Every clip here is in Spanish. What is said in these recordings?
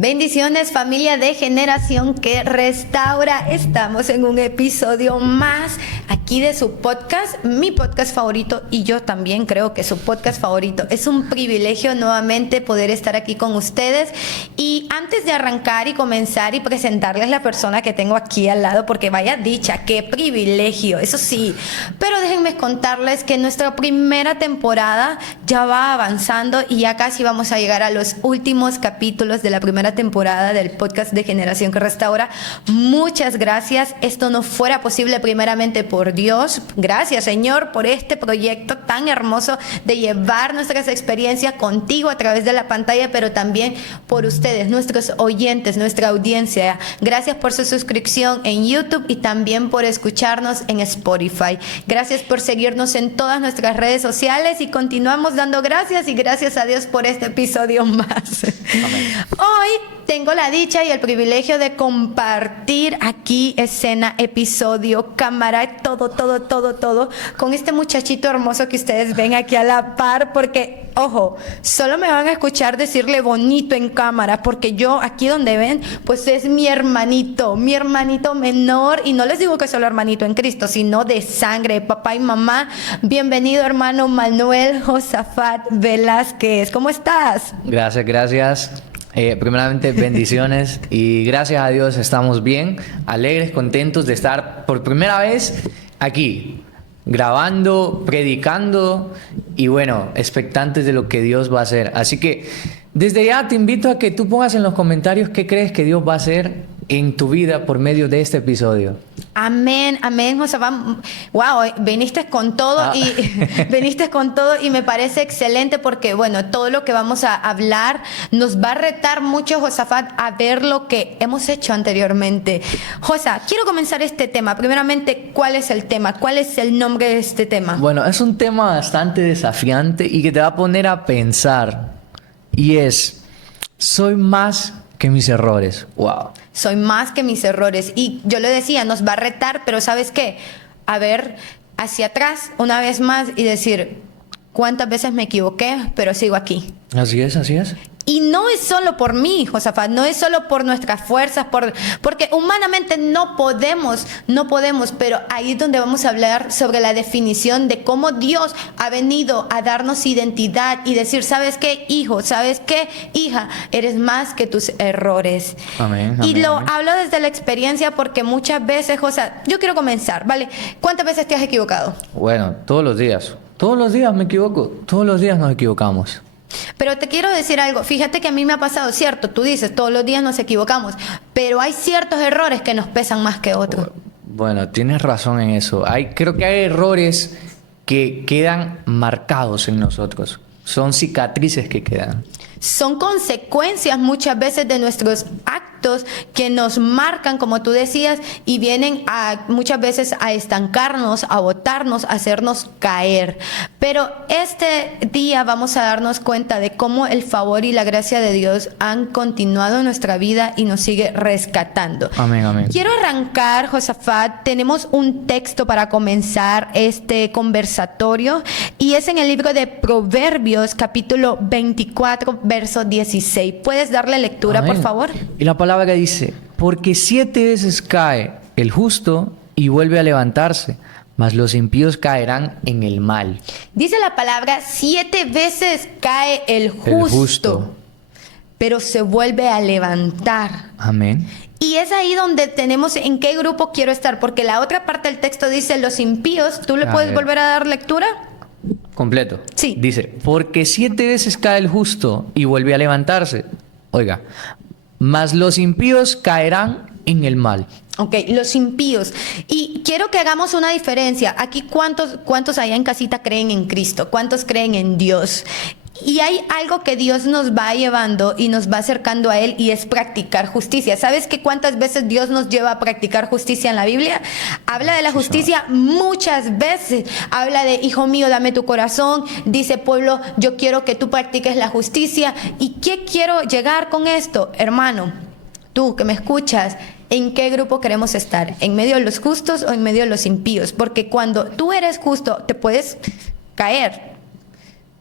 Bendiciones, familia de Generación que Restaura. Estamos en un episodio más aquí de su podcast, mi podcast favorito, y yo también creo que su podcast favorito. Es un privilegio nuevamente poder estar aquí con ustedes. Y antes de arrancar y comenzar y presentarles la persona que tengo aquí al lado, porque vaya dicha, qué privilegio, eso sí. Pero déjenme contarles que nuestra primera temporada ya va avanzando y ya casi vamos a llegar a los últimos capítulos de la primera temporada del podcast de Generación que Restaura. Muchas gracias. Esto no fuera posible primeramente por Dios. Gracias, Señor, por este proyecto tan hermoso de llevar nuestras experiencias contigo a través de la pantalla, pero también por ustedes, nuestros oyentes, nuestra audiencia. Gracias por su suscripción en YouTube y también por escucharnos en Spotify. Gracias por seguirnos en todas nuestras redes sociales y continuamos dando gracias y gracias a Dios por este episodio más. Amén. Hoy tengo la dicha y el privilegio de compartir aquí escena, episodio, cámara, todo con este muchachito hermoso que ustedes ven aquí a la par, porque, ojo, solo me van a escuchar decirle bonito en cámara, porque yo aquí donde ven, pues es mi hermanito menor, y no les digo que solo hermanito en Cristo, sino de sangre, papá y mamá. Bienvenido, hermano Manuel Josafat Velázquez. ¿Cómo estás? Gracias. Primeramente, bendiciones y gracias a Dios estamos bien, alegres, contentos de estar por primera vez aquí, grabando, predicando y bueno, expectantes de lo que Dios va a hacer. Así que desde ya te invito a que tú pongas en los comentarios qué crees que Dios va a hacer en tu vida por medio de este episodio. Amén, Josafat. Wow, viniste con todo y me parece excelente porque, bueno, todo lo que vamos a hablar nos va a retar mucho, Josafat, a ver lo que hemos hecho anteriormente. Josa, quiero comenzar este tema. Primeramente, ¿cuál es el tema? ¿Cuál es el nombre de este tema? Bueno, es un tema bastante desafiante y que te va a poner a pensar. Y es, soy más que mis errores. Wow. Soy más que mis errores. Y yo le decía, nos va a retar, pero ¿sabes qué? A ver hacia atrás una vez más y decir, ¿cuántas veces me equivoqué? Pero sigo aquí. Así es. Y no es solo por mí, Josafat, no es solo por nuestras fuerzas, porque humanamente no podemos, pero ahí es donde vamos a hablar sobre la definición de cómo Dios ha venido a darnos identidad y decir, ¿sabes qué, hijo? ¿Sabes qué, hija? Eres más que tus errores. Amén. Y hablo desde la experiencia porque muchas veces, Josafat, yo quiero comenzar, ¿vale? ¿Cuántas veces te has equivocado? Bueno, todos los días me equivoco, todos los días nos equivocamos. Pero te quiero decir algo, fíjate que a mí me ha pasado, cierto, tú dices, todos los días nos equivocamos, pero hay ciertos errores que nos pesan más que otros. Bueno, tienes razón en eso. Creo que hay errores que quedan marcados en nosotros, son cicatrices que quedan. Son consecuencias muchas veces de nuestros actos que nos marcan, como tú decías, y vienen muchas veces a estancarnos, a botarnos, a hacernos caer. Pero este día vamos a darnos cuenta de cómo el favor y la gracia de Dios han continuado en nuestra vida y nos sigue rescatando. Amén. Quiero arrancar, Josafat. Tenemos un texto para comenzar este conversatorio y es en el libro de Proverbios, capítulo 24, verso 16. ¿Puedes darle lectura, Amén. por favor? Y la palabra dice, porque 7 veces cae el justo y vuelve a levantarse, mas los impíos caerán en el mal. Dice la palabra, 7 veces cae el justo, pero se vuelve a levantar. Amén. Y es ahí donde tenemos en qué grupo quiero estar, porque la otra parte del texto dice los impíos. ¿Tú le puedes volver a dar lectura? Completo. Sí. Dice, porque 7 veces cae el justo y vuelve a levantarse. Oiga, mas los impíos caerán en el mal. Ok, los impíos. Y quiero que hagamos una diferencia. Aquí, ¿cuántos allá en casita creen en Cristo? ¿Cuántos creen en Dios? Y hay algo que Dios nos va llevando y nos va acercando a Él y es practicar justicia. ¿Sabes que cuántas veces Dios nos lleva a practicar justicia en la Biblia? Habla de la justicia muchas veces. Habla de, hijo mío, dame tu corazón. Dice, pueblo, yo quiero que tú practiques la justicia. ¿Y qué quiero llegar con esto? Hermano, tú que me escuchas, ¿en qué grupo queremos estar? ¿En medio de los justos o en medio de los impíos? Porque cuando tú eres justo, te puedes caer,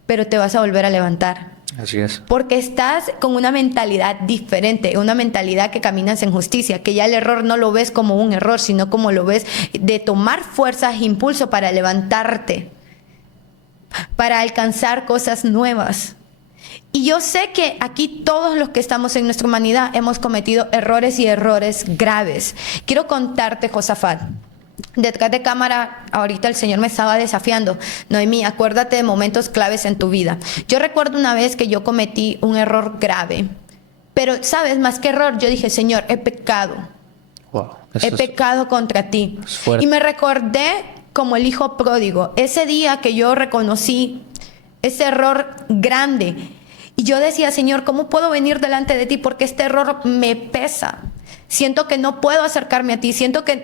pero te vas a volver a levantar. Así es. Porque estás con una mentalidad diferente, una mentalidad que caminas en justicia, que ya el error no lo ves como un error, sino como lo ves de tomar fuerzas e impulso para levantarte, para alcanzar cosas nuevas. Y yo sé que aquí todos los que estamos en nuestra humanidad hemos cometido errores y errores graves. Quiero contarte, Josafat. Detrás de cámara, ahorita el Señor me estaba desafiando. Noemí, acuérdate de momentos claves en tu vida. Yo recuerdo una vez que yo cometí un error grave. Pero, ¿sabes? Más que error, yo dije, Señor, he pecado. Wow, He pecado contra ti. es fuerte. Y me recordé como el hijo pródigo. Ese día que yo reconocí ese error grande. Y yo decía, Señor, ¿cómo puedo venir delante de ti? Porque este error me pesa. Siento que no puedo acercarme a ti. Siento que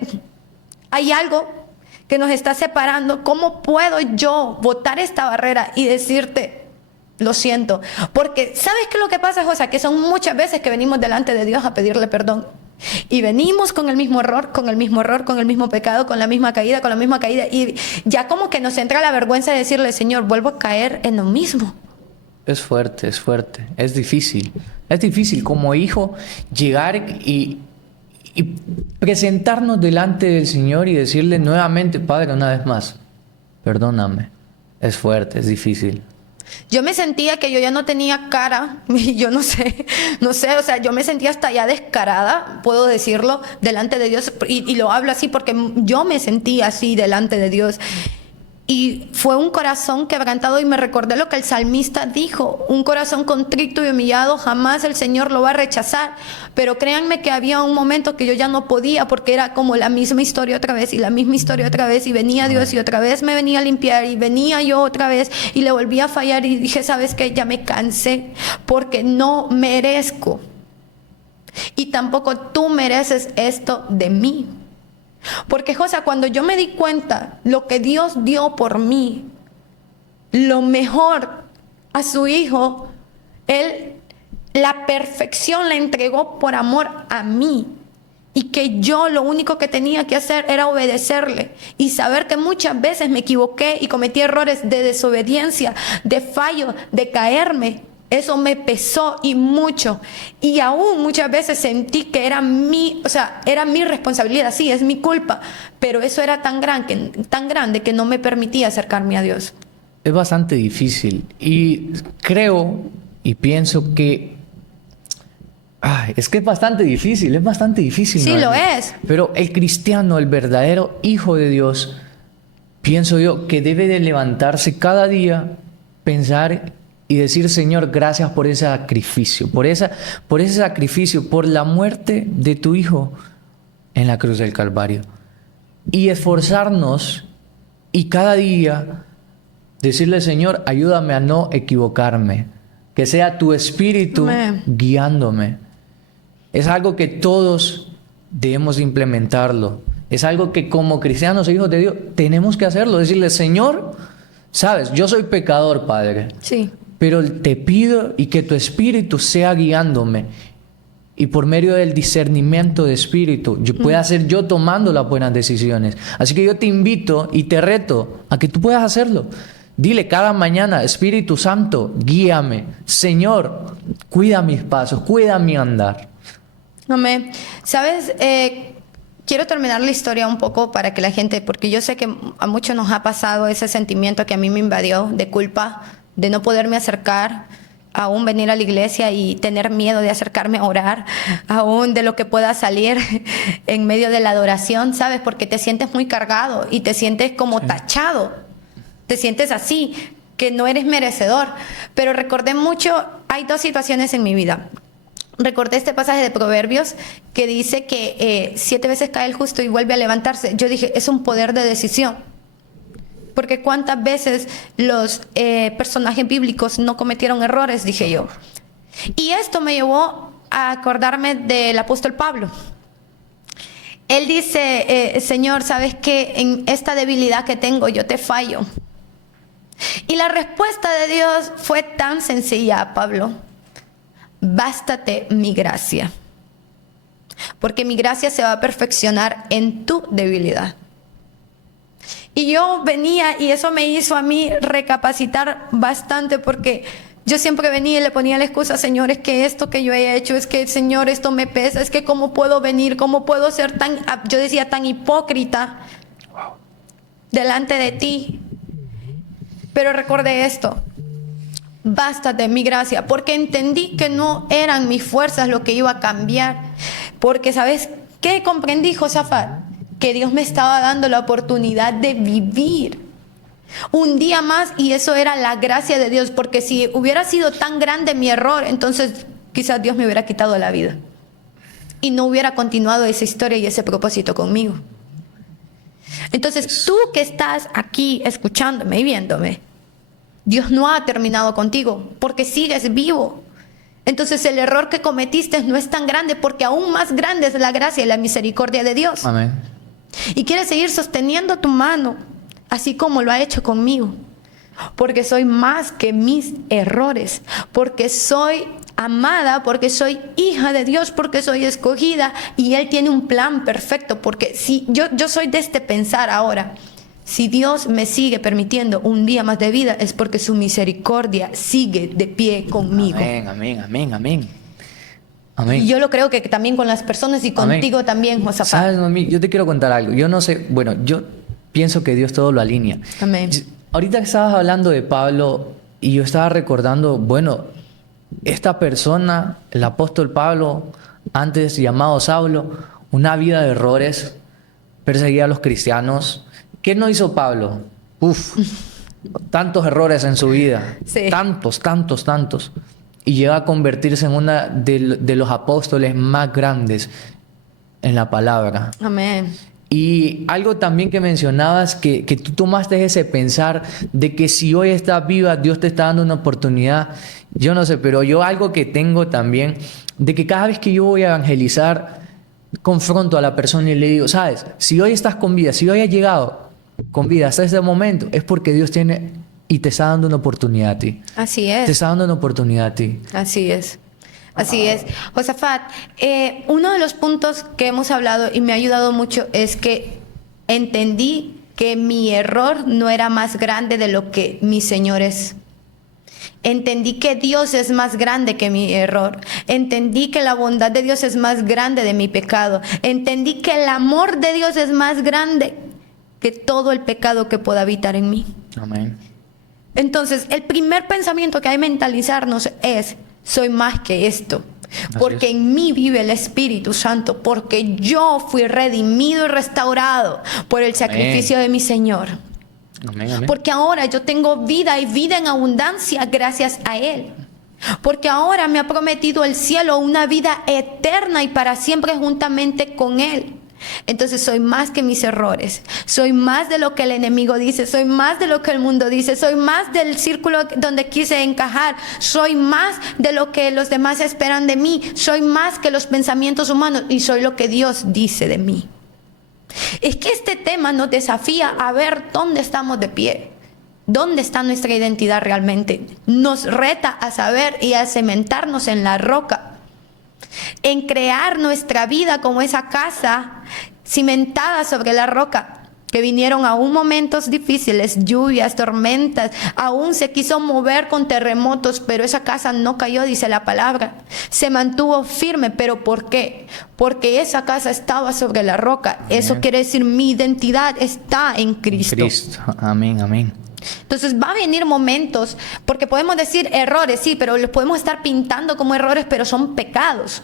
hay algo que nos está separando. ¿Cómo puedo yo botar esta barrera y decirte, lo siento? Porque, ¿sabes qué es lo que pasa, José? Que son muchas veces que venimos delante de Dios a pedirle perdón. Y venimos con el mismo error, con el mismo error, con el mismo pecado, con la misma caída, con la misma caída. Y ya como que nos entra la vergüenza de decirle, Señor, vuelvo a caer en lo mismo. Es fuerte, es fuerte. Es difícil. Es difícil como hijo llegar y presentarnos delante del Señor y decirle nuevamente, Padre, una vez más, perdóname. Es fuerte, es difícil. Yo me sentía que yo ya no tenía cara, y yo no sé, o sea, yo me sentía hasta ya descarada, puedo decirlo, delante de Dios, y lo hablo así porque yo me sentía así delante de Dios. Y fue un corazón quebrantado y me recordé lo que el salmista dijo, un corazón contrito y humillado jamás el Señor lo va a rechazar. Pero créanme que había un momento que yo ya no podía porque era como la misma historia otra vez y la misma historia otra vez y venía Dios y otra vez me venía a limpiar y venía yo otra vez y le volví a fallar y dije, ¿sabes qué? Ya me cansé porque no merezco y tampoco tú mereces esto de mí. Porque, José, cuando yo me di cuenta lo que Dios dio por mí, lo mejor a su hijo, Él la perfección la entregó por amor a mí. Y que yo lo único que tenía que hacer era obedecerle y saber que muchas veces me equivoqué y cometí errores de desobediencia, de fallo, de caerme. Eso me pesó y mucho. Y aún muchas veces sentí que era era mi responsabilidad. Sí, es mi culpa. Pero eso era tan grande que no me permitía acercarme a Dios. Es bastante difícil. Y creo y pienso que... es que es bastante difícil. Sí, ¿no? lo es. Pero el cristiano, el verdadero hijo de Dios, pienso yo que debe de levantarse cada día, pensar y decir, Señor, gracias por ese sacrificio, por ese sacrificio, por la muerte de tu Hijo en la cruz del Calvario. Y esforzarnos y cada día decirle, Señor, ayúdame a no equivocarme, que sea tu Espíritu guiándome. Es algo que todos debemos implementarlo. Es algo que como cristianos e hijos de Dios tenemos que hacerlo, decirle, Señor, sabes, yo soy pecador, Padre. Sí. Pero te pido y que tu Espíritu sea guiándome y por medio del discernimiento de Espíritu yo pueda hacer yo tomando las buenas decisiones. Así que yo te invito y te reto a que tú puedas hacerlo. Dile cada mañana, Espíritu Santo, guíame. Señor, cuida mis pasos, cuida mi andar. Amén. ¿Sabes? Quiero terminar la historia un poco para que la gente, porque yo sé que a muchos nos ha pasado ese sentimiento que a mí me invadió de culpa, de no poderme acercar, aún venir a la iglesia y tener miedo de acercarme a orar, aún de lo que pueda salir en medio de la adoración, ¿sabes? Porque te sientes muy cargado y te sientes como tachado, te sientes así, que no eres merecedor. Pero recordé mucho, hay dos situaciones en mi vida. Recordé este pasaje de Proverbios que dice que 7 veces cae el justo y vuelve a levantarse. Yo dije, es un poder de decisión. Porque cuántas veces los personajes bíblicos no cometieron errores, dije yo. Y esto me llevó a acordarme del apóstol Pablo. Él dice, Señor, ¿sabes qué? En esta debilidad que tengo yo te fallo. Y la respuesta de Dios fue tan sencilla, Pablo. Bástate mi gracia. Porque mi gracia se va a perfeccionar en tu debilidad. Y yo venía y eso me hizo a mí recapacitar bastante porque Yo siempre venía y le ponía la excusa, Señor, es que esto que yo he hecho, es que, Señor, esto me pesa, es que cómo puedo venir, cómo puedo ser tan, yo decía, tan hipócrita delante de ti. Pero recordé esto, bástate mi gracia, porque entendí que no eran mis fuerzas lo que iba a cambiar. Porque, ¿sabes qué comprendí, Josafat? Que Dios me estaba dando la oportunidad de vivir un día más, y eso era la gracia de Dios, porque si hubiera sido tan grande mi error, entonces quizás Dios me hubiera quitado la vida y no hubiera continuado esa historia y ese propósito conmigo. Entonces tú que estás aquí escuchándome y viéndome, Dios no ha terminado contigo porque sigues vivo. Entonces el error que cometiste no es tan grande, porque aún más grande es la gracia y la misericordia de Dios. Amén. Y quiere seguir sosteniendo tu mano, así como lo ha hecho conmigo, porque soy más que mis errores, porque soy amada, porque soy hija de Dios, porque soy escogida, y Él tiene un plan perfecto. Porque si yo soy de este pensar ahora, si Dios me sigue permitiendo un día más de vida, es porque su misericordia sigue de pie conmigo. Amén, amén, amén, amén. Amén. Y yo lo creo que también con las personas y contigo Amén. también, Josafat. ¿Sabes, mami? Yo te quiero contar algo. Yo no sé, bueno, yo pienso que Dios todo lo alinea. Amén. Ahorita que estabas hablando de Pablo y yo estaba recordando, bueno, esta persona, el apóstol Pablo, antes llamado Saulo, una vida de errores, perseguía a los cristianos. ¿Qué no hizo Pablo? Tantos errores en su vida. Sí. Tantos, tantos, tantos. Y llega a convertirse en una de los apóstoles más grandes en la palabra. Amén. Y algo también que mencionabas, que tú tomaste ese pensar de que si hoy estás viva, Dios te está dando una oportunidad. Yo no sé, pero yo algo que tengo también, de que cada vez que yo voy a evangelizar, confronto a la persona y le digo, sabes, si hoy estás con vida, si hoy has llegado con vida hasta este momento, es porque Dios tiene y te está dando una oportunidad a ti. Así es. Te está dando una oportunidad a ti. Así es. Así es. Josafat, uno de los puntos que hemos hablado y me ha ayudado mucho es que entendí que mi error no era más grande de lo que mi Señor es. Entendí que Dios es más grande que mi error. Entendí que la bondad de Dios es más grande de mi pecado. Entendí que el amor de Dios es más grande que todo el pecado que pueda habitar en mí. Amén. Entonces, el primer pensamiento que hay que mentalizarnos es: soy más que esto, porque en mí vive el Espíritu Santo, porque yo fui redimido y restaurado por el sacrificio de mi Señor. Amén, amén. Porque ahora yo tengo vida y vida en abundancia gracias a Él. Porque ahora me ha prometido el cielo, una vida eterna y para siempre juntamente con Él. Entonces soy más que mis errores, soy más de lo que el enemigo dice, soy más de lo que el mundo dice, soy más del círculo donde quise encajar, soy más de lo que los demás esperan de mí, soy más que los pensamientos humanos y soy lo que Dios dice de mí. Es que este tema nos desafía a ver dónde estamos de pie, dónde está nuestra identidad realmente, nos reta a saber y a cementarnos en la roca, en crear nuestra vida como esa casa cimentada sobre la roca, que vinieron aún momentos difíciles, lluvias, tormentas, aún se quiso mover con terremotos, pero esa casa no cayó, dice la palabra, se mantuvo firme. ¿Pero por qué? Porque esa casa estaba sobre la roca. Amén. Eso quiere decir mi identidad está en Cristo. Cristo. Amén, amén. Entonces va a venir momentos, porque podemos decir errores, sí, pero los podemos estar pintando como errores, pero son pecados.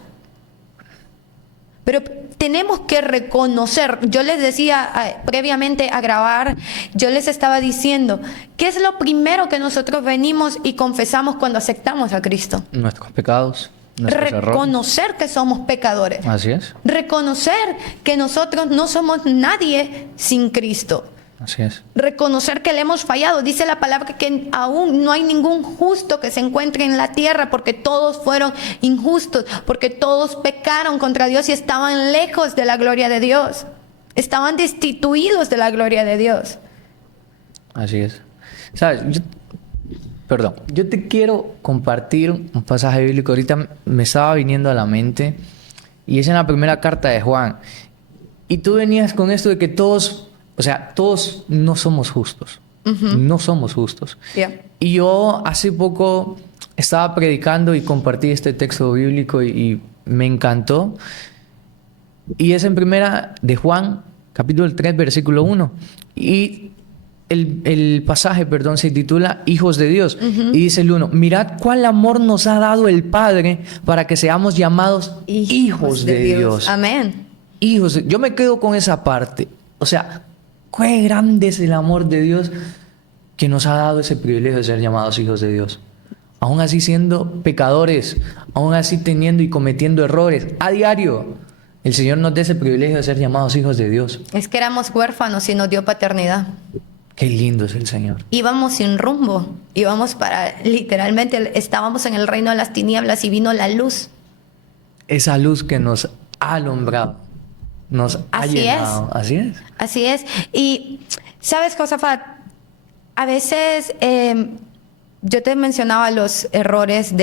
Pero tenemos que reconocer, yo les decía previamente a grabar, yo les estaba diciendo, ¿qué es lo primero que nosotros venimos y confesamos cuando aceptamos a Cristo? Nuestros pecados, nuestros reconocer errores. Que somos pecadores. Así es. Reconocer que nosotros no somos nadie sin Cristo. Así es. Reconocer que le hemos fallado. Dice la palabra que aún no hay ningún justo que se encuentre en la tierra, porque todos fueron injustos, porque todos pecaron contra Dios y estaban lejos de la gloria de Dios. Estaban destituidos de la gloria de Dios. Así es. ¿Sabes? Yo te quiero compartir un pasaje bíblico. Ahorita me estaba viniendo a la mente y es en la primera carta de Juan. Y tú venías con esto de que todos no somos justos. No somos justos. Yeah. Y yo hace poco estaba predicando y compartí este texto bíblico y me encantó. Y es en primera de Juan, capítulo 3, versículo 1. Y el pasaje, se titula Hijos de Dios. Y dice el 1, mirad cuál amor nos ha dado el Padre para que seamos llamados hijos de Dios. Amén. Yo me quedo con esa parte. O sea, qué grande es el amor de Dios que nos ha dado ese privilegio de ser llamados hijos de Dios. Aún así siendo pecadores, aún así teniendo y cometiendo errores a diario, el Señor nos da ese privilegio de ser llamados hijos de Dios. Es que éramos huérfanos y nos dio paternidad. Qué lindo es el Señor. Íbamos sin rumbo, literalmente estábamos en el reino de las tinieblas y vino la luz. Esa luz que nos ha alumbrado, nos ha llenado. Así es. Así es. Y, ¿sabes, Josafat? A veces yo te mencionaba los errores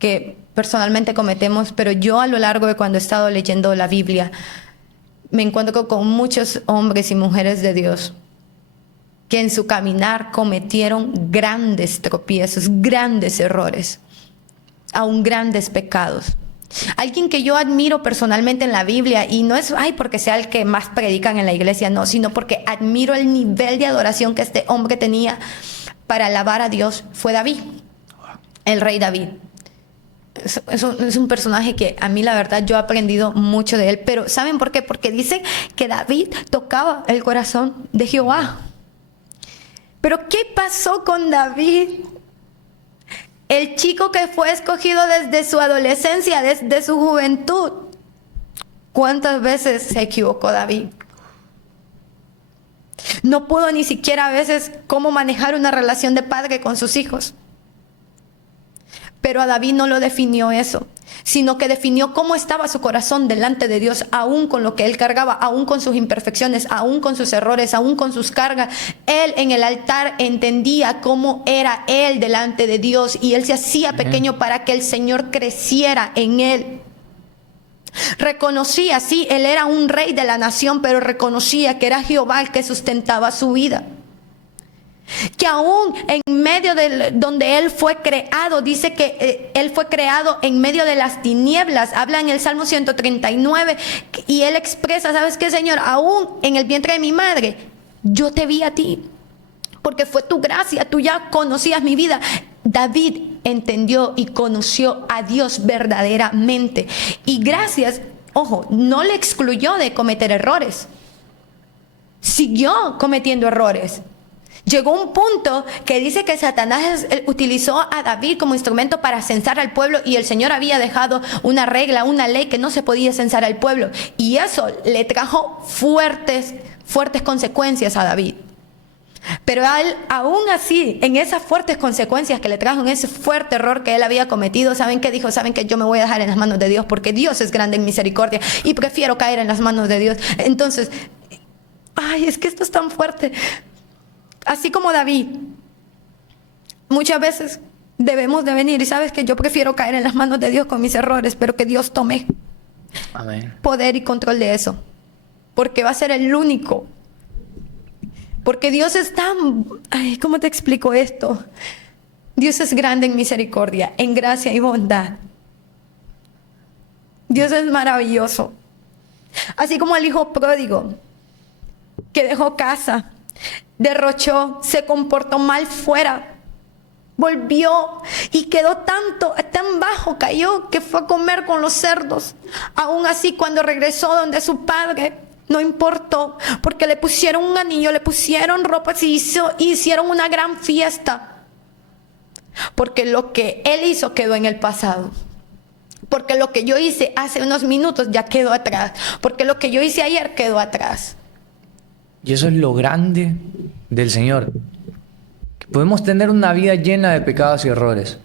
que personalmente cometemos, pero yo a lo largo de cuando he estado leyendo la Biblia, me encuentro con muchos hombres y mujeres de Dios que en su caminar cometieron grandes tropiezos, grandes errores, aún grandes pecados. Alguien que yo admiro personalmente en la Biblia, y no es porque sea el que más predican en la iglesia, no, sino porque admiro el nivel de adoración que este hombre tenía para alabar a Dios, fue David, el rey David. Es un personaje que a mí la verdad yo he aprendido mucho de él, pero ¿saben por qué? Porque dicen que David tocaba el corazón de Jehová. Pero ¿qué pasó con David? El chico que fue escogido desde su adolescencia, desde su juventud. ¿Cuántas veces se equivocó David? No pudo ni siquiera a veces cómo manejar una relación de padre con sus hijos. Pero a David no lo definió eso, sino que definió cómo estaba su corazón delante de Dios, aún con lo que él cargaba, aún con sus imperfecciones, aún con sus errores, aún con sus cargas. Él en el altar entendía cómo era él delante de Dios y él se hacía pequeño para que el Señor creciera en él. Reconocía, sí, él era un rey de la nación, pero reconocía que era Jehová el que sustentaba su vida. Que aún en medio de donde él fue creado, dice que él fue creado en medio de las tinieblas. Habla en el Salmo 139 y él expresa, ¿sabes qué, Señor? Aún en el vientre de mi madre, yo te vi a ti, porque fue tu gracia, tú ya conocías mi vida. David entendió y conoció a Dios verdaderamente. Y gracias, ojo, no le excluyó de cometer errores. Siguió cometiendo errores. Llegó un punto que dice que Satanás utilizó a David como instrumento para censar al pueblo y el Señor había dejado una regla, una ley que no se podía censar al pueblo. Y eso le trajo fuertes consecuencias a David. Pero él, aún así, en esas fuertes consecuencias que le trajo, en ese fuerte error que él había cometido, ¿saben qué dijo? ¿Saben que yo me voy a dejar en las manos de Dios? Porque Dios es grande en misericordia y prefiero caer en las manos de Dios. Entonces, es que esto es tan fuerte. Así como David, muchas veces debemos de venir y sabes que yo prefiero caer en las manos de Dios con mis errores, pero que Dios tome poder y control de eso, porque va a ser el único. Porque Dios es tan... ¿cómo te explico esto? Dios es grande en misericordia, en gracia y bondad. Dios es maravilloso. Así como el hijo pródigo, que dejó casa, derrochó, se comportó mal fuera, volvió y quedó tan bajo, cayó, que fue a comer con los cerdos. Aún así, cuando regresó donde su padre, no importó, porque le pusieron un anillo, le pusieron ropas y hicieron una gran fiesta. Porque lo que él hizo quedó en el pasado. Porque lo que yo hice hace unos minutos ya quedó atrás. Porque lo que yo hice ayer quedó atrás. Y eso es lo grande del Señor. Que podemos tener una vida llena de pecados y errores.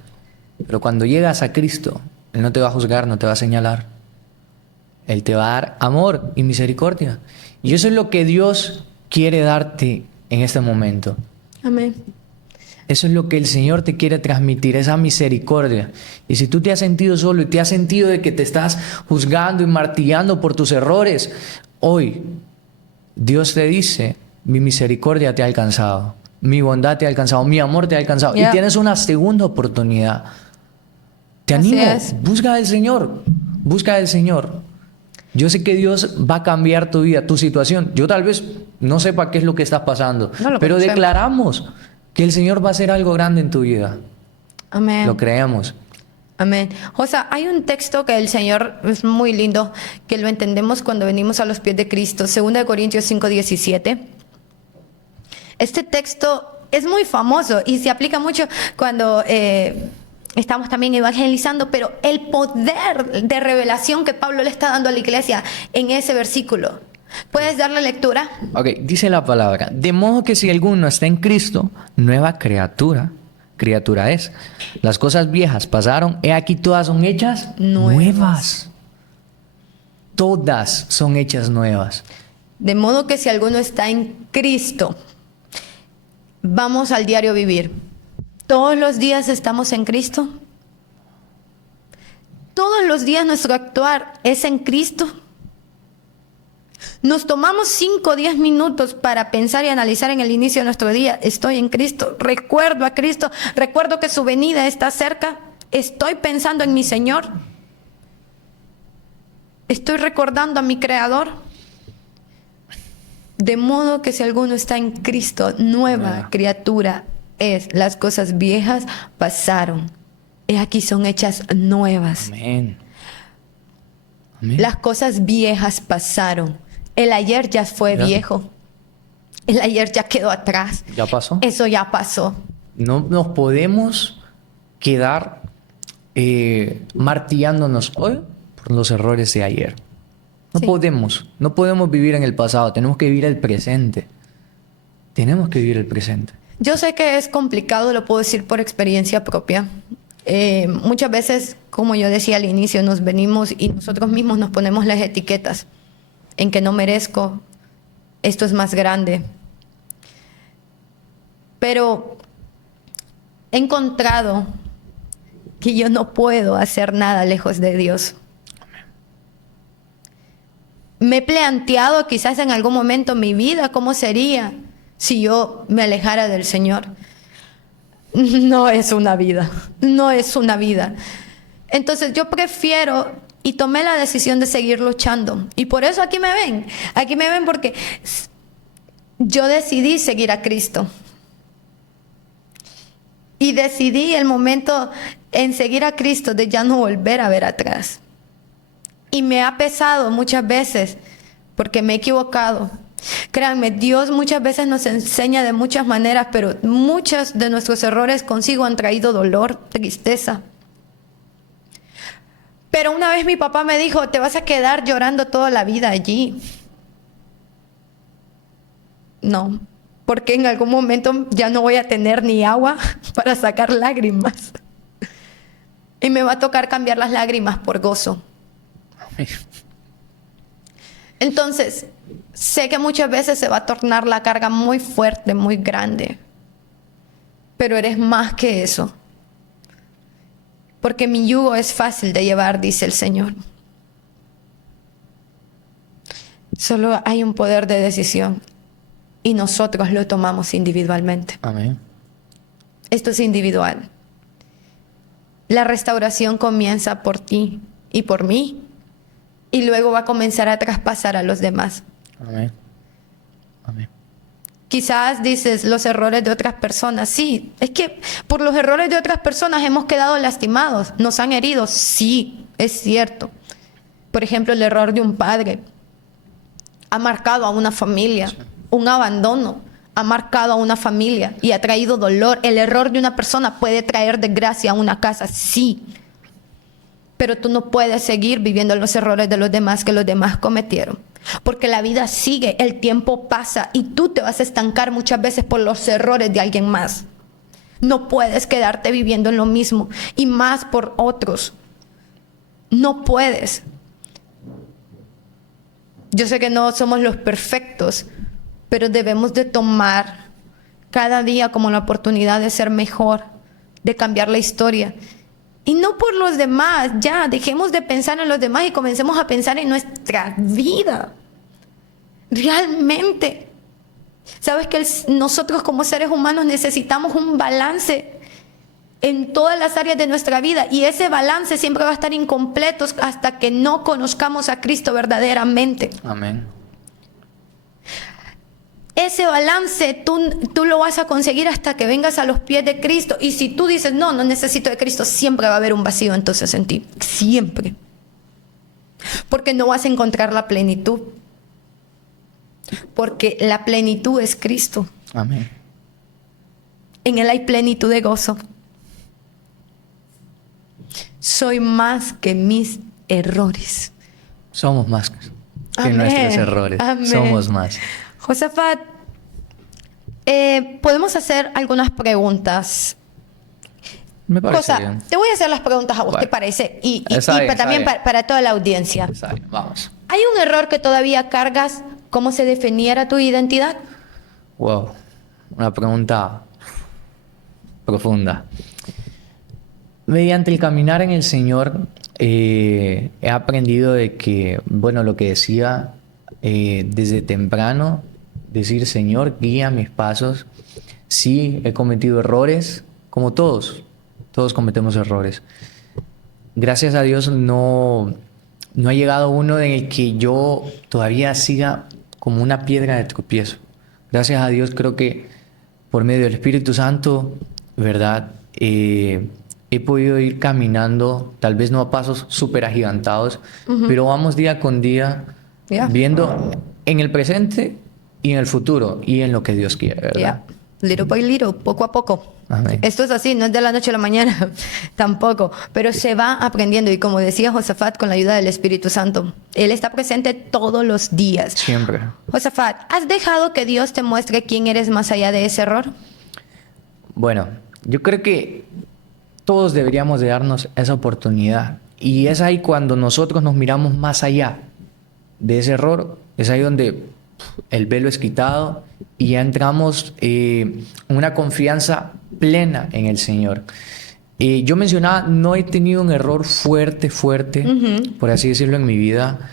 Pero cuando llegas a Cristo, Él no te va a juzgar, no te va a señalar. Él te va a dar amor y misericordia. Y eso es lo que Dios quiere darte en este momento. Amén. Eso es lo que el Señor te quiere transmitir, esa misericordia. Y si tú te has sentido solo y te has sentido de que te estás juzgando y martillando por tus errores, hoy Dios te dice, mi misericordia te ha alcanzado. mi bondad te ha alcanzado, mi amor te ha alcanzado. Yeah. Y tienes una segunda oportunidad. Te Así animo, es. busca al Señor, busca al Señor. Yo sé que Dios va a cambiar tu vida, tu situación. Yo tal vez no sepa qué es lo que estás pasando, No lo pero conocemos. declaramos que el Señor va a hacer algo grande en tu vida. Amén. Lo creemos. Amén. O sea, hay un texto que el Señor es muy lindo, que lo entendemos cuando venimos a los pies de Cristo. 2 Corintios 5:17. Este texto es muy famoso y se aplica mucho cuando estamos también evangelizando, pero el poder de revelación que Pablo le está dando a la iglesia en ese versículo. ¿Puedes dar la lectura? Ok, dice la palabra, de modo que si alguno está en Cristo, nueva criatura es. Las cosas viejas pasaron, he aquí todas son hechas nuevas. Todas son hechas nuevas. De modo que si alguno está en Cristo, vamos al diario vivir. ¿Todos los días estamos en Cristo? ¿Todos los días nuestro actuar es en Cristo? Nos tomamos 5 o 10 minutos para pensar y analizar en el inicio de nuestro día. Estoy en Cristo, recuerdo a Cristo, recuerdo que su venida está cerca, estoy pensando en mi Señor, estoy recordando a mi Creador. De modo que si alguno está en Cristo, nueva criatura es. Las cosas viejas pasaron, he aquí son hechas nuevas. Amén. Amén. Las cosas viejas pasaron. El ayer ya fue viejo. El ayer ya quedó atrás. ¿Ya pasó? Eso ya pasó. No nos podemos quedar martillándonos hoy por los errores de ayer. No Sí. no podemos vivir en el pasado, tenemos que vivir el presente. Tenemos que vivir el presente. Yo sé que es complicado, lo puedo decir por experiencia propia. Muchas veces, como yo decía al inicio, nos venimos y nosotros mismos nos ponemos las etiquetas en que no merezco, esto es más grande. Pero he encontrado que yo no puedo hacer nada lejos de Dios. Me he planteado quizás en algún momento mi vida, cómo sería si yo me alejara del Señor. No es una vida, no es una vida. Entonces yo prefiero y tomé la decisión de seguir luchando. Y por eso aquí me ven porque yo decidí seguir a Cristo. Y decidí el momento en seguir a Cristo de ya no volver a ver atrás. Y me ha pesado muchas veces porque me he equivocado. Créanme, Dios muchas veces nos enseña de muchas maneras, pero muchos de nuestros errores consigo han traído dolor, tristeza. Pero una vez mi papá me dijo, te vas a quedar llorando toda la vida allí. No, porque en algún momento ya no voy a tener ni agua para sacar lágrimas. Y me va a tocar cambiar las lágrimas por gozo. Entonces, sé que muchas veces se va a tornar la carga muy fuerte, muy grande. Pero eres más que eso. Porque mi yugo es fácil de llevar, dice el Señor. Solo hay un poder de decisión. Y nosotros lo tomamos individualmente. Amén. Esto es individual. La restauración comienza por ti y por mí. Y luego va a comenzar a traspasar a los demás. Amén. Amén. Quizás dices los errores de otras personas. Sí, es que por los errores de otras personas hemos quedado lastimados, nos han herido. Sí, es cierto. Por ejemplo, el error de un padre ha marcado a una familia. Un abandono ha marcado a una familia y ha traído dolor. El error de una persona puede traer desgracia a una casa, sí. Pero tú no puedes seguir viviendo los errores de los demás que los demás cometieron. Porque la vida sigue, el tiempo pasa y tú te vas a estancar muchas veces por los errores de alguien más. No puedes quedarte viviendo en lo mismo y más por otros. No puedes. Yo sé que no somos los perfectos, pero debemos de tomar cada día como la oportunidad de ser mejor, de cambiar la historia. Y no por los demás, ya, dejemos de pensar en los demás y comencemos a pensar en nuestra vida. Realmente, Sabes que nosotros como seres humanos necesitamos un balance en todas las áreas de nuestra vida, y ese balance siempre va a estar incompleto hasta que no conozcamos a Cristo verdaderamente. Amén. Ese balance tú lo vas a conseguir hasta que vengas a los pies de Cristo. Y si tú dices, no necesito de Cristo, siempre va a haber un vacío entonces en ti. Siempre. Porque no vas a encontrar la plenitud. Porque la plenitud es Cristo. Amén. En Él hay plenitud de gozo. Soy más que mis errores. Somos más que Amén. nuestros errores. Amén. Somos más. Josafat, podemos hacer algunas preguntas. Me parece bien. Te voy a hacer las preguntas a vos, Bueno. ¿te parece? Y Está bien, también está bien. para toda la audiencia. Está bien, vamos. ¿Hay un error que todavía cargas? ¿Cómo se definiera tu identidad? Wow. Una pregunta profunda. Mediante el caminar en el Señor, he aprendido de que, bueno, lo que decía desde temprano, decir, Señor, guía mis pasos. Sí, he cometido errores, como todos cometemos errores. Gracias a Dios no ha llegado uno en el que yo todavía siga como una piedra de tropiezo. Gracias a Dios creo que por medio del Espíritu Santo, ¿verdad? He podido ir caminando, tal vez no a pasos súper agigantados, pero vamos día con día viendo en el presente y en el futuro y en lo que Dios quiere, ¿verdad? Little by little, poco a poco. Amén. Esto es así, no es de la noche a la mañana, tampoco, pero se va aprendiendo, y como decía Josafat, con la ayuda del Espíritu Santo, Él está presente todos los días. Siempre. Josafat, ¿has dejado que Dios te muestre quién eres más allá de ese error? Bueno, yo creo que todos deberíamos de darnos esa oportunidad, y es ahí cuando nosotros nos miramos más allá de ese error, es ahí donde el velo es quitado y ya entramos en una confianza plena en el Señor. Yo mencionaba, no he tenido un error fuerte, por así decirlo, en mi vida,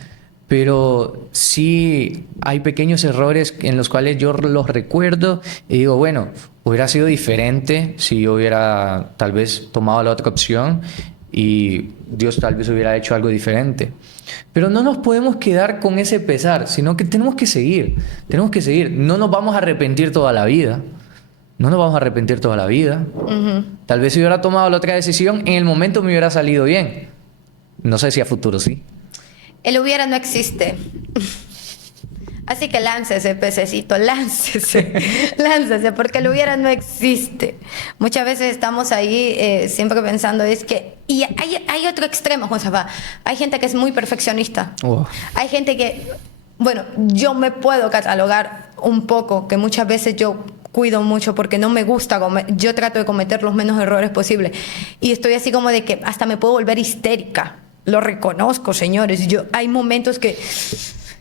pero sí hay pequeños errores en los cuales yo los recuerdo y digo, bueno, hubiera sido diferente si yo hubiera tal vez tomado la otra opción y Dios tal vez hubiera hecho algo diferente. Pero no nos podemos quedar con ese pesar, sino que tenemos que seguir. No nos vamos a arrepentir toda la vida. Tal vez si hubiera tomado la otra decisión, en el momento me hubiera salido bien. No sé si a futuro sí. El hubiera no existe. Así que láncese, pececito, láncese, porque el hubiera no existe. Muchas veces estamos ahí siempre pensando, es que... Y hay otro extremo, Josafat. Hay gente que es muy perfeccionista. Oh. Hay gente que... Bueno, yo me puedo catalogar un poco, que muchas veces yo cuido mucho porque no me gusta yo trato de cometer los menos errores posibles. Y estoy así como de que hasta me puedo volver histérica. Lo reconozco, señores. Hay momentos que...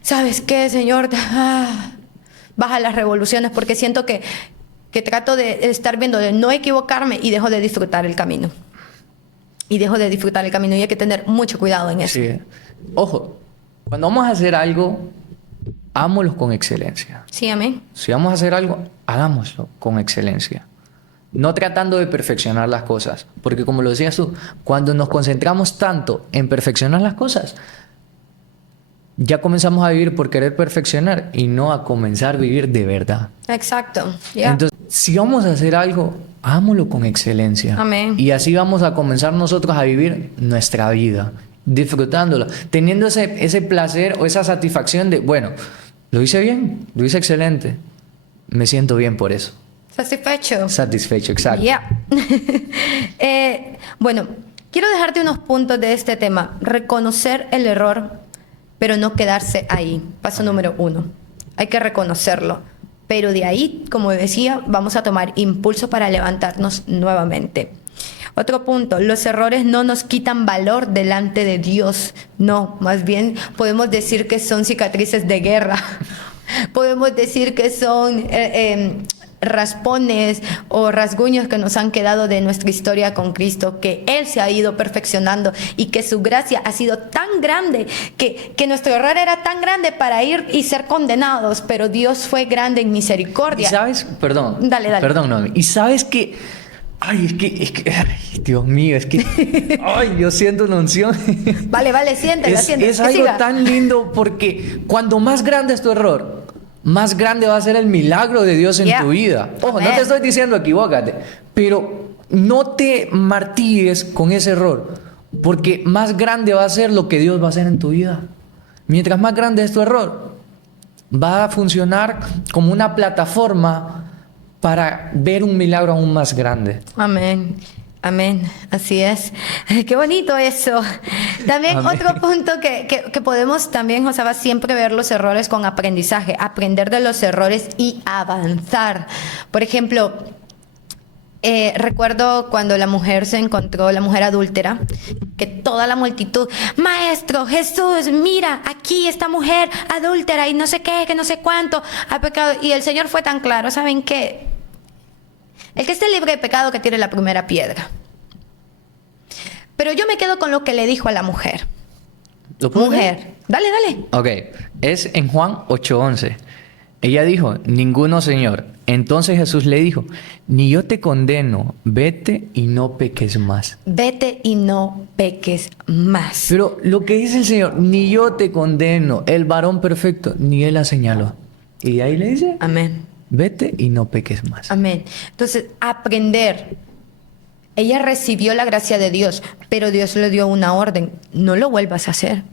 ¿Sabes qué, Señor? Baja las revoluciones porque siento que trato de estar viendo, de no equivocarme y dejo de disfrutar el camino. Y hay que tener mucho cuidado en eso. Sí. Ojo, cuando vamos a hacer algo, hagámoslo con excelencia. Sí, amén. Si vamos a hacer algo, hagámoslo con excelencia. No tratando de perfeccionar las cosas. Porque como lo decías tú, cuando nos concentramos tanto en perfeccionar las cosas, ya comenzamos a vivir por querer perfeccionar y no a comenzar a vivir de verdad. Exacto. Entonces, si vamos a hacer algo, hagámoslo con excelencia. Amén. Y así vamos a comenzar nosotros a vivir nuestra vida, disfrutándola, teniendo ese placer o esa satisfacción de, bueno, lo hice bien, lo hice excelente, me siento bien por eso. Satisfecho, exacto. Bueno, quiero dejarte unos puntos de este tema. Reconocer el error, pero no quedarse ahí. Paso número 1. Hay que reconocerlo. Pero de ahí, como decía, vamos a tomar impulso para levantarnos nuevamente. Otro punto, los errores no nos quitan valor delante de Dios. No, más bien podemos decir que son cicatrices de guerra. Podemos decir que son raspones o rasguños que nos han quedado de nuestra historia con Cristo, que Él se ha ido perfeccionando y que su gracia ha sido tan grande, que nuestro error era tan grande para ir y ser condenados, pero Dios fue grande en misericordia. ¿Y sabes? Perdón. Dale. Perdón, Noemi. ¿Y sabes que? Ay, ay, Dios mío, es que, ay, yo siento una unción. Vale, siéntela. Es algo tan lindo porque cuando más grande es tu error, más grande va a ser el milagro de Dios en tu vida. Ojo, no te estoy diciendo equivócate, pero no te martires con ese error, porque más grande va a ser lo que Dios va a hacer en tu vida. Mientras más grande es tu error, va a funcionar como una plataforma para ver un milagro aún más grande. Amén. Así es. Qué bonito eso. También Amén. otro punto que podemos también, Josaba, siempre ver los errores con aprendizaje, aprender de los errores y avanzar. Por ejemplo, recuerdo cuando la mujer se encontró, la mujer adúltera, que toda la multitud, Maestro Jesús, mira, aquí esta mujer adúltera y no sé qué, que no sé cuánto ha pecado. Y el Señor fue tan claro, ¿saben qué? El que esté libre de pecado que tire la primera piedra. Pero yo me quedo con lo que le dijo a la mujer. ¿Lo puedo Mujer, dale. Ok, es en Juan 8:11. Ella dijo, ninguno, Señor. Entonces Jesús le dijo, ni yo te condeno, vete y no peques más. Vete y no peques más. Pero lo que dice el Señor, ni yo te condeno, el varón perfecto, ni él la señaló. Y de ahí le dice, Amén. vete y no peques más. Amén. Entonces, aprender. Ella recibió la gracia de Dios, pero Dios le dio una orden. No lo vuelvas a hacer.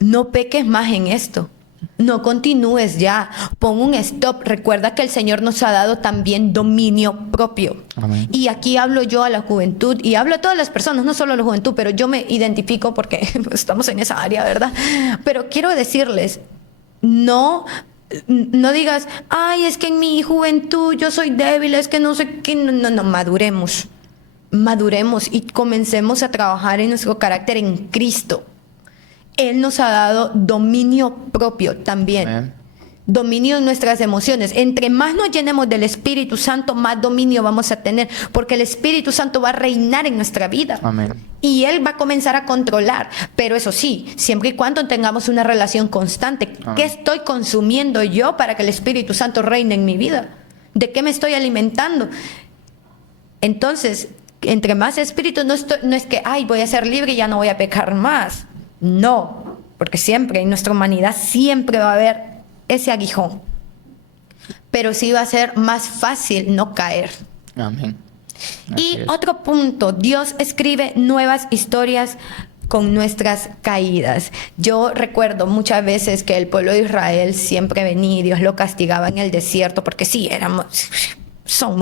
No peques más en esto. No continúes ya. Pon un stop. Recuerda que el Señor nos ha dado también dominio propio. Amén. Y aquí hablo yo a la juventud y hablo a todas las personas, no solo a la juventud, pero yo me identifico porque estamos en esa área, ¿verdad? Pero quiero decirles, no digas, ay, es que en mi juventud yo soy débil, es que no sé qué. No, maduremos y comencemos a trabajar en nuestro carácter en Cristo. Él nos ha dado dominio propio también. Amén. Dominio en nuestras emociones. Entre más nos llenemos del Espíritu Santo, más dominio vamos a tener, porque el Espíritu Santo va a reinar en nuestra vida. Amén. Y Él va a comenzar a controlar. Pero eso sí, siempre y cuando tengamos una relación constante. Amén. ¿Qué estoy consumiendo yo para que el Espíritu Santo reine en mi vida? ¿De qué me estoy alimentando? Entonces, entre más espíritu, no es que, ay, voy a ser libre y ya no voy a pecar más. No, porque siempre en nuestra humanidad siempre va a haber ese aguijón, pero sí va a ser más fácil no caer. Amén. Y Así es. otro punto, Dios escribe nuevas historias con nuestras caídas. Yo recuerdo muchas veces que el pueblo de Israel siempre venía y Dios lo castigaba en el desierto, porque sí, eran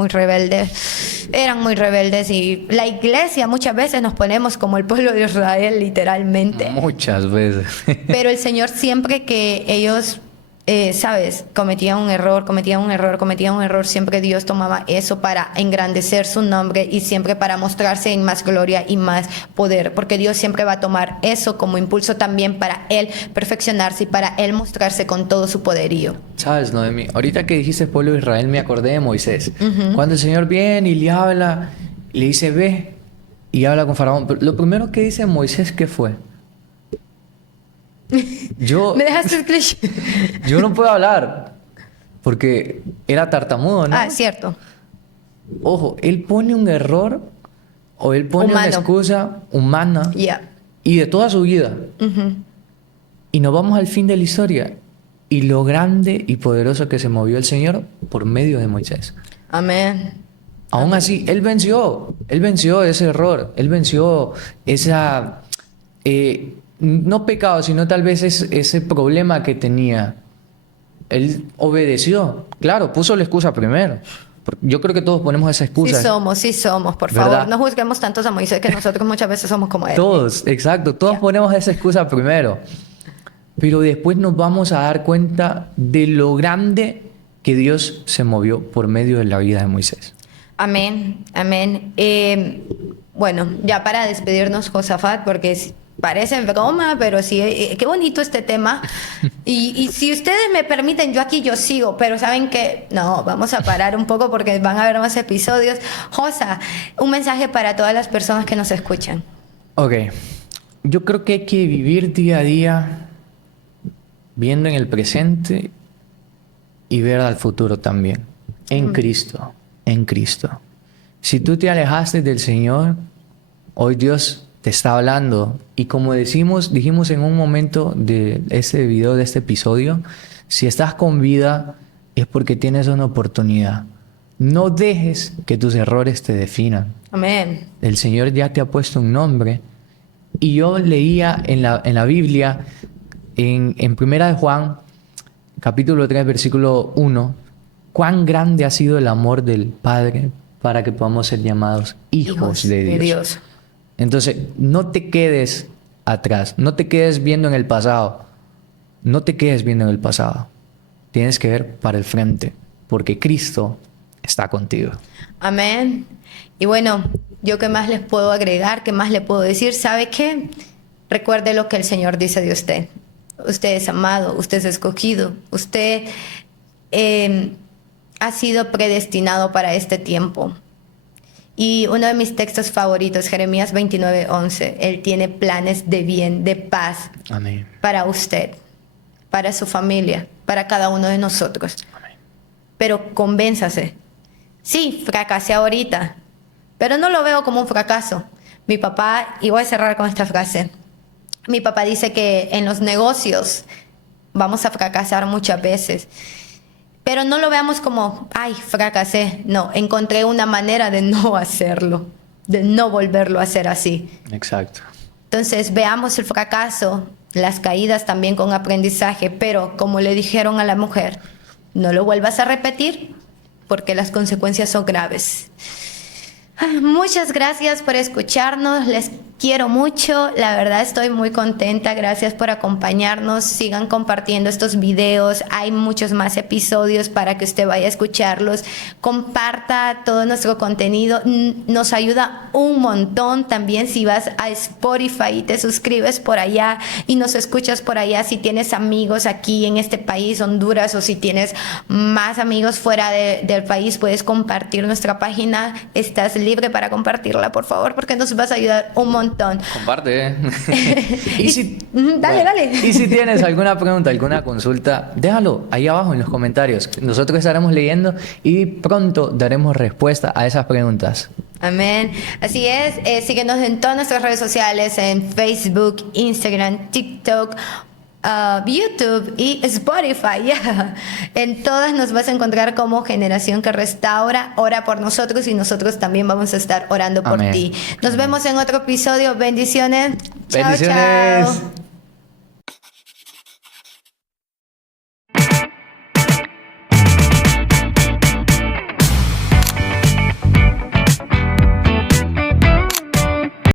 muy rebeldes y la iglesia muchas veces nos ponemos como el pueblo de Israel, literalmente. Muchas veces. Pero el Señor siempre que ellos, cometían un error, siempre Dios tomaba eso para engrandecer su nombre y siempre para mostrarse en más gloria y más poder, porque Dios siempre va a tomar eso como impulso también para Él perfeccionarse y para Él mostrarse con todo su poderío. Sabes, Noemi, ahorita que dijiste pueblo de Israel me acordé de Moisés. Cuando el Señor viene y le habla, le dice ve y habla con Faraón. Pero lo primero que dice Moisés, ¿qué fue? ¿Me dejaste el cliché? Yo no puedo hablar porque era tartamudo, ¿no? Ah, cierto. Ojo, él pone un error o él pone una Humano. excusa humana Ya. y de toda su vida. Y nos vamos al fin de la historia y lo grande y poderoso que se movió el Señor por medio de Moisés. Amén. Aún así, él venció ese error, él venció esa, no pecado, sino tal vez ese problema que tenía. Él obedeció, claro, puso la excusa primero. Yo creo que todos ponemos esa excusa. Sí somos, por ¿Verdad? favor. No juzguemos tantos a Moisés que nosotros muchas veces somos como él. Todos, exacto, todos Ya. ponemos esa excusa primero. Pero después nos vamos a dar cuenta de lo grande que Dios se movió por medio de la vida de Moisés. Amén. Bueno, ya para despedirnos, Josafat, porque Parece broma, pero sí, qué bonito este tema. Y si ustedes me permiten, yo sigo, pero saben que no, vamos a parar un poco porque van a haber más episodios. Josa, un mensaje para todas las personas que nos escuchan. Ok, yo creo que hay que vivir día a día viendo en el presente y ver al futuro también. En Cristo, en Cristo. Si tú te alejaste del Señor, hoy Dios te está hablando. Y como dijimos en un momento de este video, de este episodio, si estás con vida es porque tienes una oportunidad. No dejes que tus errores te definan. Amén. El Señor ya te ha puesto un nombre. Y yo leía en la Biblia, en Primera de Juan, capítulo 3, versículo 1, cuán grande ha sido el amor del Padre para que podamos ser llamados hijos de Dios. Entonces, no te quedes atrás, no te quedes viendo en el pasado, no te quedes viendo en el pasado. Tienes que ver para el frente, porque Cristo está contigo. Amén. Y bueno, yo qué más les puedo agregar, qué más le puedo decir. ¿Sabe qué? Recuerde lo que el Señor dice de usted. Usted es amado, usted es escogido, usted ha sido predestinado para este tiempo. Y uno de mis textos favoritos, Jeremías 29:11, Él tiene planes de bien, de paz. Amén. Para usted, para su familia, para cada uno de nosotros. Amén. Pero convénzase. Sí, fracasé ahorita, pero no lo veo como un fracaso. Mi papá, y voy a cerrar con esta frase, mi papá dice que en los negocios vamos a fracasar muchas veces. Pero no lo veamos como, ay, fracasé. No, encontré una manera de no hacerlo, de no volverlo a hacer así. Exacto. Entonces, veamos el fracaso, las caídas también con aprendizaje, pero como le dijeron a la mujer, no lo vuelvas a repetir porque las consecuencias son graves. Muchas gracias por escucharnos, les quiero mucho, la verdad estoy muy contenta, gracias por acompañarnos, sigan compartiendo estos videos, hay muchos más episodios para que usted vaya a escucharlos, comparta todo nuestro contenido, nos ayuda un montón también si vas a Spotify y te suscribes por allá y nos escuchas por allá, si tienes amigos aquí en este país, Honduras, o si tienes más amigos fuera del país, puedes compartir nuestra página, estás libre para compartirla, por favor, porque nos vas a ayudar un montón. Comparte. Dale. Y si tienes alguna pregunta, alguna consulta, déjalo ahí abajo en los comentarios. Nosotros estaremos leyendo y pronto daremos respuesta a esas preguntas. Amén. Así es. Síguenos en todas nuestras redes sociales, en Facebook, Instagram, TikTok, YouTube y Spotify. Yeah. En todas nos vas a encontrar como Generación que Restaura. Ora por nosotros y nosotros también vamos a estar orando por Amén. ti. Nos vemos en otro episodio. Bendiciones. Bendiciones. Chao, chao.